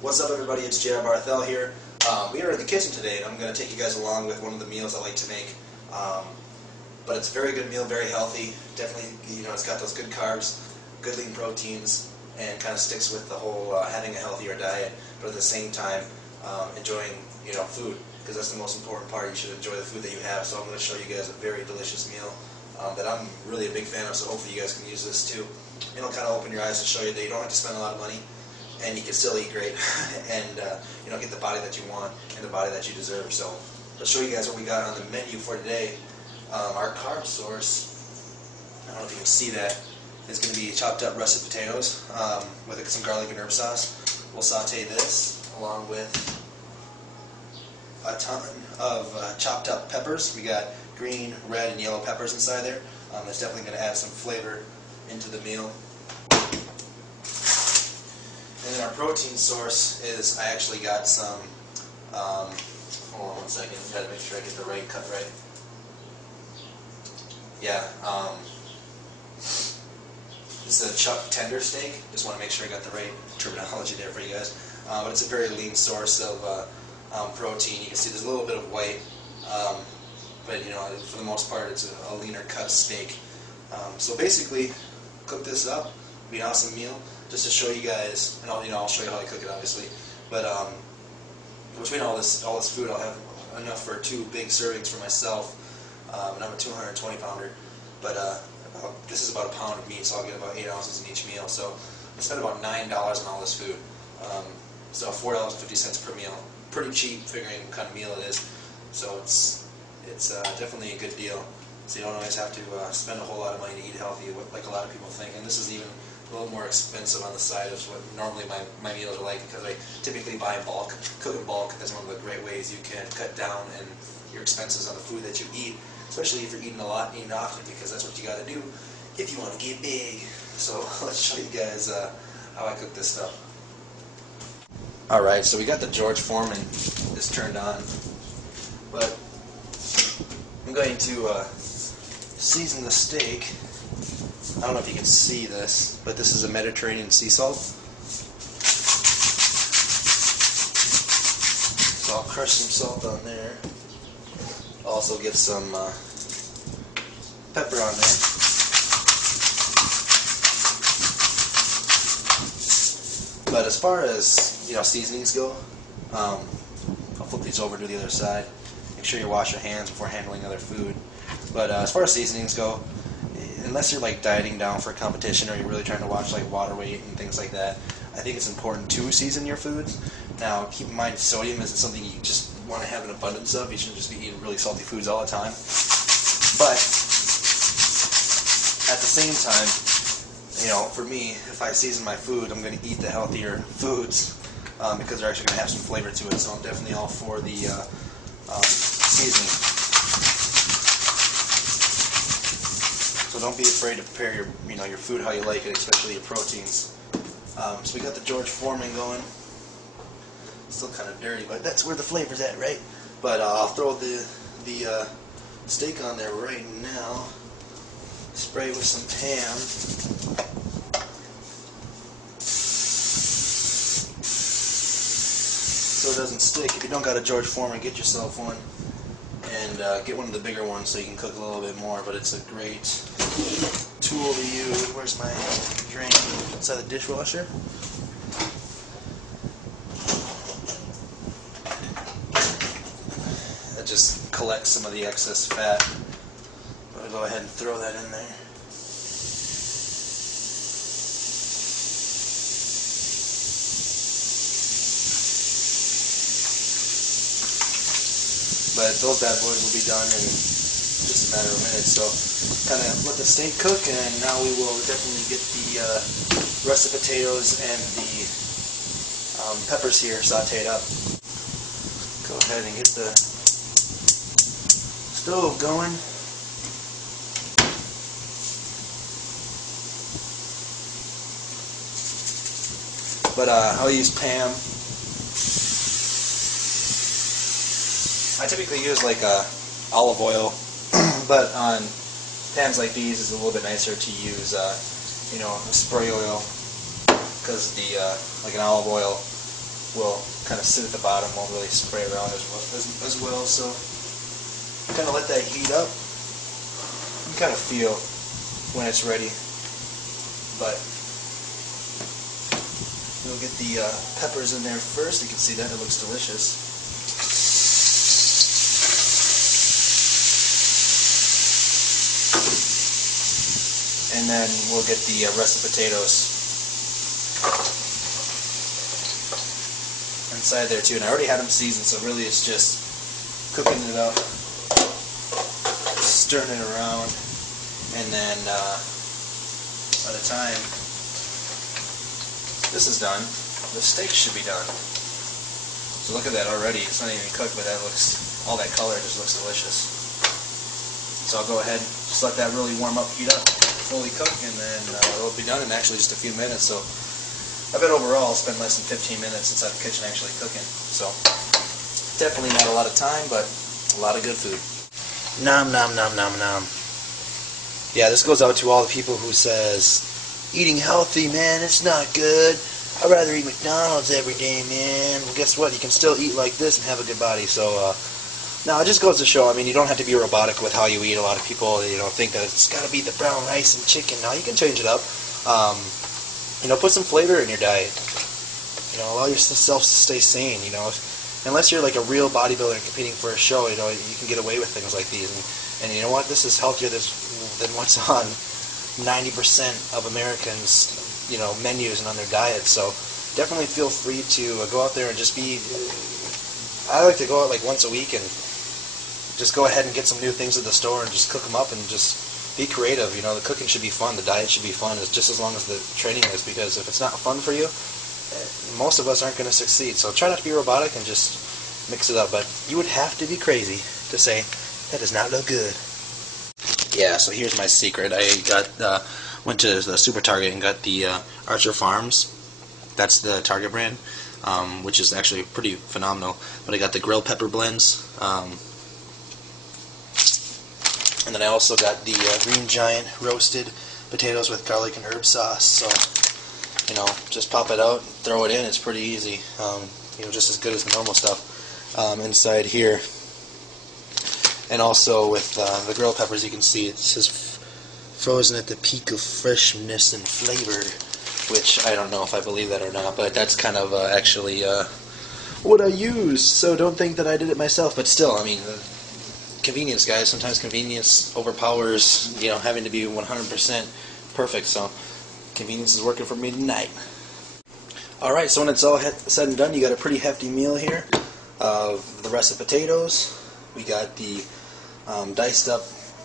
What's up, everybody? It's J.R. Barthel here. We are in the kitchen today, and I'm going to take you guys along with one of the meals I like to make. But it's a very good meal, very healthy. Definitely, it's got those good carbs, good lean proteins, and kind of sticks with the whole having a healthier diet, but at the same time enjoying, food, because that's the most important part. You should enjoy the food that you have. So I'm going to show you guys a very delicious meal that I'm really a big fan of. So hopefully you guys can use this too. It'll kind of open your eyes and show you that you don't have to spend a lot of money, and you can still eat great, and get the body that you want and the body that you deserve. So I'll show you guys what we got on the menu for today. Our carb source, I don't know if you can see that, is going to be chopped up russet potatoes with some garlic and herb sauce. We'll saute this along with a ton of chopped up peppers. We got green, red, and yellow peppers inside there. That's definitely going to add some flavor into the meal. And then our protein source is, I actually got some, hold on one second, I've got to make sure I get the right cut right. Yeah, this is a chuck tender steak. Just want to make sure I got the right terminology there for you guys. But it's a very lean source of protein. You can see there's a little bit of white, but for the most part it's a leaner cut steak. So basically, cook this up. It'll be an awesome meal. Just to show you guys, and I'll show you how I cook it, obviously. But between all this food, I'll have enough for 2 big servings for myself. And I'm a 220 pounder, but this is about a pound of meat, so I'll get about 8 ounces in each meal. So I spent about $9 on all this food. So $4.50 per meal, pretty cheap, figuring what kind of meal it is. So it's definitely a good deal. So you don't always have to spend a whole lot of money to eat healthy, like a lot of people think. And this is even a little more expensive on the side of what normally my meals are like, because I typically buy in bulk. Cook in bulk is one of the great ways you can cut down on your expenses on the food that you eat, especially if you're eating a lot, eating often, because that's what you got to do if you want to get big. So let's show you guys how I cook this stuff. Alright, so we got the George Foreman is turned on, but I'm going to season the steak. I don't know if you can see this, but this is a Mediterranean sea salt. So I'll crush some salt on there. I'll also get some pepper on there. But as far as seasonings go, I'll flip these over to the other side. Make sure you wash your hands before handling other food. But as far as seasonings go, unless you're like dieting down for a competition or you're really trying to watch like water weight and things like that, I think it's important to season your foods. Now, keep in mind, sodium isn't something you just want to have an abundance of. You shouldn't just be eating really salty foods all the time. But at the same time, for me, if I season my food, I'm going to eat the healthier foods because they're actually going to have some flavor to it. So I'm definitely all for the seasoning. So don't be afraid to prepare your food how you like it, especially your proteins. So we got the George Foreman going. Still kind of dirty, but that's where the flavor's at, right? But I'll throw the steak on there right now. Spray with some ham. So it doesn't stick. If you don't got a George Foreman, get yourself one. And get one of the bigger ones so you can cook a little bit more, but it's a great tool to use. Where's my drain? Inside the dishwasher. That just collects some of the excess fat. But I'll go ahead and throw that in there. But those bad boys will be done in just a matter of minutes. So kind of let the steak cook, and now we will definitely get the russet potatoes and the peppers here sauteed up. Go ahead and get the stove going. But I'll use Pam. I typically use like olive oil, but on pans like these it's a little bit nicer to use spray oil, because the like an olive oil will kind of sit at the bottom, won't really spray around as well. So kind of let that heat up. You kind of feel when it's ready, but we'll get the peppers in there first. You can see that it looks delicious. And then we'll get the rest of the potatoes inside there too. And I already had them seasoned, so really it's just cooking it up, stirring it around, and then by the time this is done, the steak should be done. So look at that already. It's not even cooked, but that looks, all that color just looks delicious. So I'll go ahead, just let that really warm up, heat up, fully cook, and then it'll be done in actually just a few minutes. So I bet overall I'll spend less than 15 minutes inside the kitchen actually cooking. So definitely not a lot of time, but a lot of good food. Nom nom nom nom nom. Yeah, this goes out to all the people who says eating healthy, man, it's not good. I'd rather eat McDonald's every day, man. Well, guess what? You can still eat like this and have a good body. So no, it just goes to show, I mean, you don't have to be robotic with how you eat. A lot of people, think that it's got to be the brown rice and chicken. No, you can change it up. Put some flavor in your diet. Allow yourself to stay sane. Unless you're like a real bodybuilder and competing for a show, you can get away with things like these. And you know what? This is healthier than what's on 90% of Americans, menus and on their diets. So definitely feel free to go out there and just be. I like to go out like once a week and just go ahead and get some new things at the store and just cook them up and just be creative. The cooking should be fun, the diet should be fun, just as long as the training is, because if it's not fun for you, most of us aren't going to succeed. So try not to be robotic and just mix it up. But you would have to be crazy to say, that does not look good. Yeah, so here's my secret. I went to the Super Target and got the Archer Farms. That's the Target brand, which is actually pretty phenomenal. But I got the grilled pepper blends. And then I also got the Green Giant roasted potatoes with garlic and herb sauce. So, just pop it out, throw it in. It's pretty easy. Just as good as the normal stuff inside here. And also with the grilled peppers, you can see it says frozen at the peak of freshness and flavor, which I don't know if I believe that or not, but that's kind of actually what I use. So don't think that I did it myself, but still, I mean, convenience, guys. Sometimes convenience overpowers, having to be 100% perfect. So convenience is working for me tonight. Alright, so when it's all said and done, you got a pretty hefty meal here of the rest of the potatoes. We got the diced up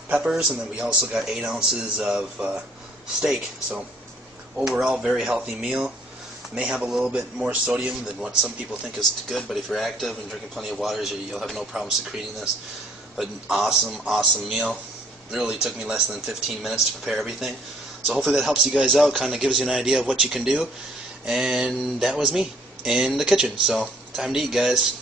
peppers, and then we also got 8 ounces of steak. So overall, very healthy meal. May have a little bit more sodium than what some people think is good, but if you're active and drinking plenty of water, you'll have no problem secreting this. But an awesome meal. Literally took me less than 15 minutes to prepare everything. So hopefully that helps you guys out, kind of gives you an idea of what you can do. And that was me in the kitchen. So time to eat, guys.